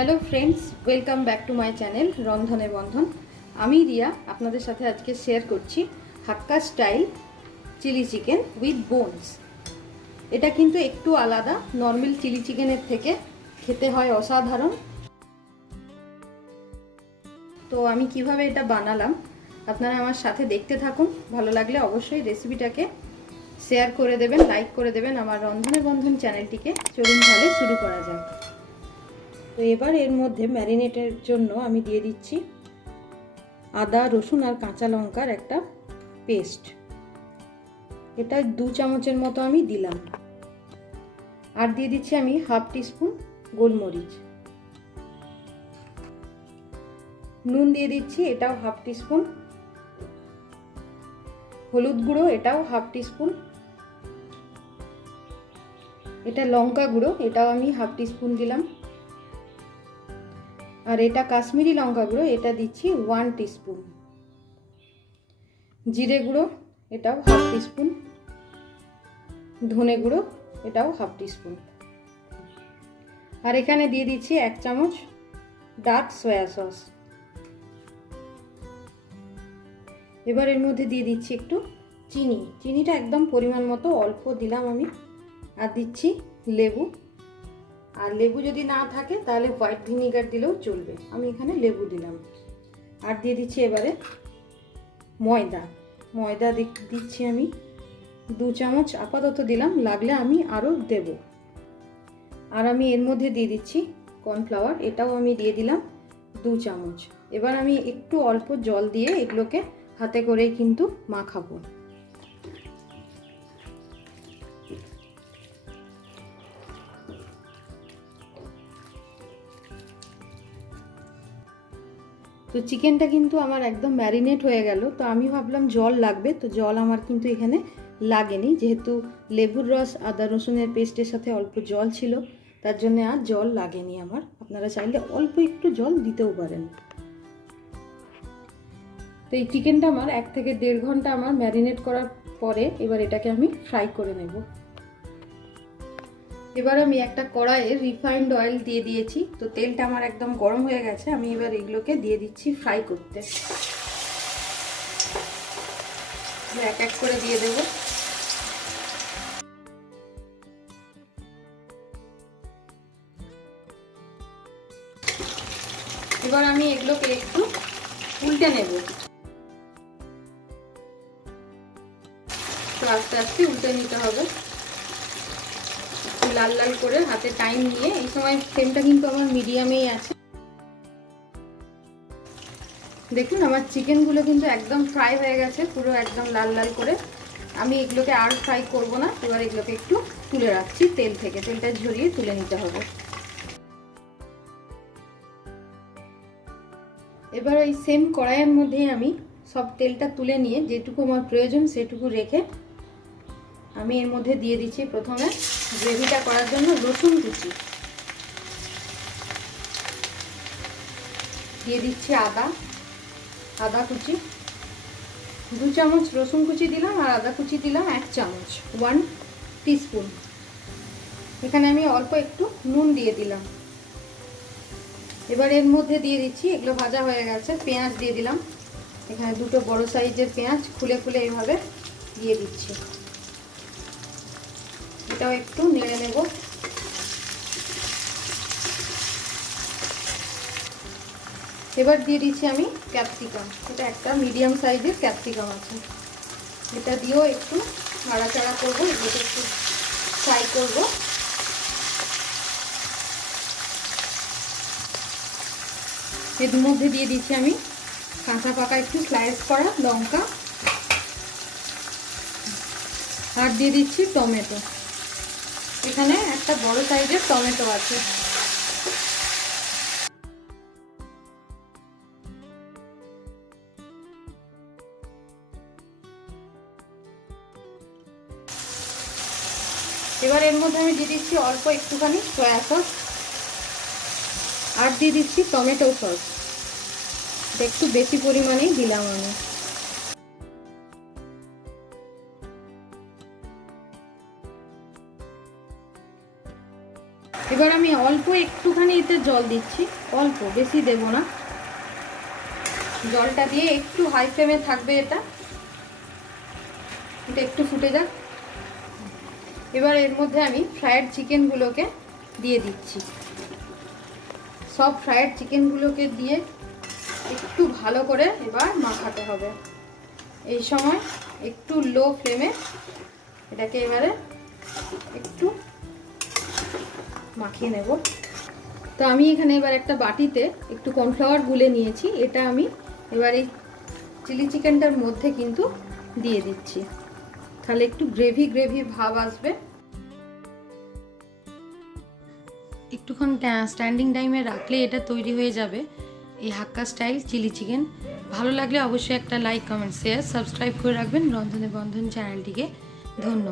Hello friends welcome back to my channel রন্ধনে বন্ধন আমি রিয়া আপনাদের সাথে আজকে শেয়ার করছি Hakka style chilli chicken with bones এটা কিন্তু একটু আলাদা নর্মাল চিলি চিকেনের থেকে খেতে হয় অসাধারণ। তো আমি কীভাবে এটা বানালাম, আপনারা আমার সাথে দেখতে থাকুন। ভালো লাগলে অবশ্যই রেসিপিটাকে শেয়ার করে দেবেন লাইক করে দেবেন। আমার রন্ধনে বন্ধন চ্যানেলটিকে চলুন তাহলে শুরু করা যাক। তো এবার এর মধ্যে ম্যারিনেটের জন্য আমি দিয়ে দিচ্ছি আদা, রসুন আর কাঁচা লঙ্কার একটা পেস্ট। এটা দু চামচের মতো আমি দিলাম। আর দিয়ে দিচ্ছি আমি হাফ টিস্পুন গোলমরিচ। নুন দিয়ে দিচ্ছি এটাও হাফ টিস্পুন। হলুদ গুঁড়ো এটাও হাফ টিস্পুন। এটা লঙ্কা গুঁড়ো এটাও আমি হাফ টিস্পুন দিলাম। আর এটা কাশ্মীরি লঙ্কা গুঁড়ো, এটা দিচ্ছি ওয়ান টিস্পুন জিরে গুঁড়ো, এটাও হাফ টিস্পুন ধনে গুঁড়ো, এটাও হাফ টিস্পুন আর এখানে দিয়ে দিচ্ছি এক চামচ ডার্ক সয়া সস এবার এর মধ্যে দিয়ে দিচ্ছি একটু চিনি। চিনিটা একদম পরিমাণ মতো অল্প দিলাম আমি। আর দিচ্ছি লেবু। আর লেবু যদি না থাকে, তাহলে হোয়াইট ভিনিগার দিলেও চলবে। আমি এখানে লেবু দিলাম। আর দিয়ে দিচ্ছি এবারে ময়দা। ময়দা দিচ্ছি আমি দু চামচ, আপাতত দিলাম, লাগলে আমি আরও দেব। আর আমি এর মধ্যে দিয়ে দিচ্ছি কর্নফ্লাওয়ার এটাও আমি দিয়ে দিলাম দু চামচ। এবার আমি একটু অল্প জল দিয়ে এগুলোকে হাতে করে কিন্তু মাখাবো। তো চিকেনটা কিন্তু আমার একদম ম্যারিনেট হয়ে গেল। তো আমি ভাবলাম জল লাগবে, তো জল আমার কিন্তু এখানে লাগেনি। যেহেতু লেবুর রস, আদা রসুনের পেস্টের সাথে অল্প জল ছিল, তার জন্য আর জল লাগেনি আমার। আপনারা চাইলে অল্প একটু জল দিতেও পারেন। তো এই চিকেনটা আমার এক থেকে দেড় ঘণ্টা আমার ম্যারিনেট করার পরে এবার এটাকে আমি ফ্রাই করে নেব। এবার আমি একটা কড়াইয়ে রিফাইন্ড অয়েল দিয়ে দিয়েছি। তো তেলটা আমার একদম গরম হয়ে গেছে, আমি এবার এগুলোকে দিয়ে দিচ্ছি ফ্রাই করতে। এক এক করে দিয়ে দেব। এবার আমি এগুলোকে একটু উল্টে নেব। তো আস্তে আস্তে উল্টে নিতে হবে। লাল লাল করে হাতে টাইম নিয়ে, এই সময় ফ্লেমটা কিন্তু আমার মিডিয়ামেই আছে। দেখুন, আমার চিকেনগুলো কিন্তু একদম ফ্রাই হয়ে গেছে, পুরো একদম লাল লাল করে। আমি এগুলোকে আর ফ্রাই করব না, এবার এগুলোকে একটু তুলে রাখছি তেল থেকে। তেলটা ঝরিয়ে তুলে নিতে হবে। এবার ওই সেম কড়াইয়ের মধ্যেই আমি সব তেলটা তুলে নিয়ে, যেটুকু আমার প্রয়োজন সেটুকু রেখে আমি এর মধ্যে দিয়ে দিচ্ছি প্রথমে গ্রেভিটা করার জন্য রসুন কুচি। দিয়ে দিচ্ছি আদা আদা কুচি। দু চামচ রসুন কুচি দিলাম আর আদা কুচি দিলাম এক চামচ ওয়ান টিস্পুন এখানে আমি অল্প একটু নুন দিয়ে দিলাম। এবার এর মধ্যে দিয়ে দিচ্ছি, এগুলো ভাজা হয়ে গেছে, পেঁয়াজ দিয়ে দিলাম। এখানে দুটো বড় সাইজের পেঁয়াজ খুলে খুলে এইভাবে দিয়ে দিচ্ছি। এটাও একটু নেড়ে নেব। এবার দিয়ে দিচ্ছি আমি ক্যাপসিকাম। এটা একটা মিডিয়াম সাইজের ক্যাপসিকাম আছে। এটা দিয়েও একটু নাড়াচাড়া করব, এগুলোকে একটু ফ্রাই করব। এর মধ্যে দিয়ে দিচ্ছি আমি কাঁচা পাকা একটু স্লাইস করা লঙ্কা। আর দিয়ে দিচ্ছি টমেটো। এখানে একটা বড় সাইজের টমেটো আছে। এবার এর মধ্যে আমি দিয়ে দিচ্ছি অল্প একটুখানি সয়া সস আর দিয়ে দিচ্ছি টমেটো সস একটু বেশি পরিমাণেই দিলাম আমি। এবার আমি অল্প একটুখানি এতে জল দিচ্ছি। অল্প, বেশি দেব না। জলটা দিয়ে একটু হাই ফ্লেমে থাকবে এটা। এটা একটু ফুটে যাক। এবার এর মধ্যে আমি ফ্রায়েড চিকেনগুলোকে দিয়ে দিচ্ছি। সব ফ্রায়েড চিকেনগুলোকে দিয়ে একটু ভালো করে এবার মাখাতে হবে। এই সময় একটু লো ফ্লেমে এটাকে এবারে একটু মাখিয়ে নেব। তো আমি এখানে এবার একটা বাটিতে একটু কর্নফ্লাওয়ার গুলে নিয়েছি। এটা আমি এবার এই চিলি চিকেনটার মধ্যে কিন্তু দিয়ে দিচ্ছি। তাহলে একটু গ্রেভি গ্রেভি ভাব আসবে। একটুক্ষণ স্ট্যান্ডিং টাইমে রাখলে এটা তৈরি হয়ে যাবে। এই হাক্কা স্টাইল চিলি চিকেন। ভালো লাগলে অবশ্যই একটা লাইক, কমেন্ট, শেয়ার, সাবস্ক্রাইব করে রাখবেন। রন্ধনে বন্ধন চ্যানেলটিকে। ধন্যবাদ।